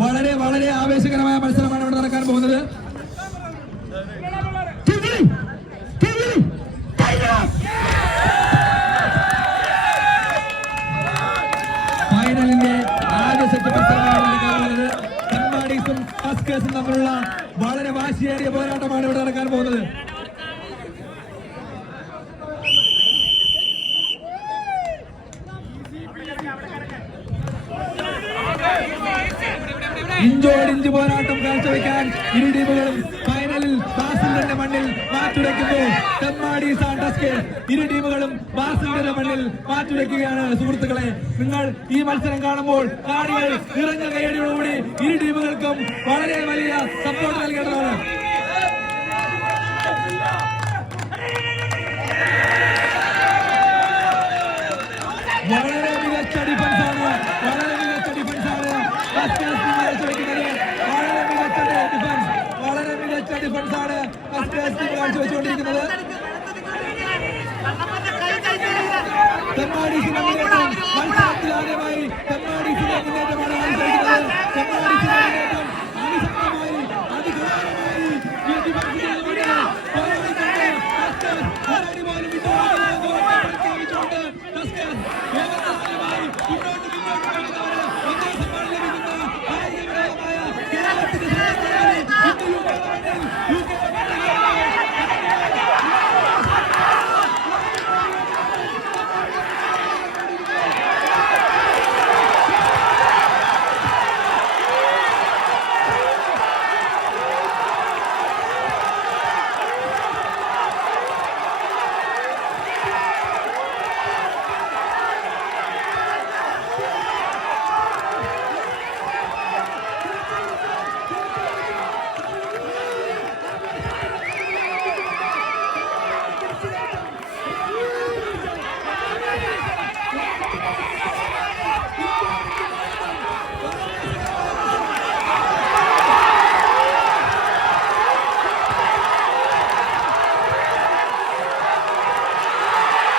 വളരെ വളരെ ആവേശകരമായ മത്സരമാണ് ഇവിടെ നടക്കാൻ പോകുന്നത്. ഫൈനലിന്റെ ആദ്യ സെറ്റ് മത്സരമാണ് നടക്കാൻ പോകുന്നത്. തെമ്മാടീസും ടസ്കേഴ്സും തമ്മിലുള്ള വളരെ വാശിയേറിയ പോരാട്ടമാണ് ഇവിടെ നടക്കാൻ പോകുന്നത്. ഇഞ്ചോടിഞ്ച് പോരാട്ടം കാഴ്ചവെക്കാൻ ഇരു ടീമുകളും ഫൈനലിൽ ബാസിലിന്റെ മണ്ണിൽ മാറ്റുരയ്ക്കുന്നു. തെമ്മാടീസ് ആൻഡ് ടസ്കേഴ്സ് ഇരു ടീമുകളും ബാസിലിന്റെ മണ്ണിൽ മാറ്റുരയ്ക്കുകയാണ്. സുഹൃത്തുക്കളെ, നിങ്ങൾ ഈ മത്സരം കാണുമ്പോൾ കാണികൾ നിറഞ്ഞ കയ്യടിയോടുകൂടി ഇരു ടീമുകൾക്കും വളരെ വലിയ സപ്പോർട്ട് നൽകേണ്ടതാണ്. വളരെ മികച്ച ഡിഫൻസാണ്, വളരെ മികച്ച ഡിഫൻസാണ് വളരെ മികച്ച ഡിഫൻസാണ് കാഴ്ചവെച്ചുകൊണ്ടിരിക്കുന്നത്. തെമ്മാടീസിന്റെ മുന്നേറ്റം മത്സരത്തിൽ ആദ്യമായി തെമ്മാടീസിന്റെ മുന്നേറ്റമാണ് കാഴ്ചവെക്കുന്നത്.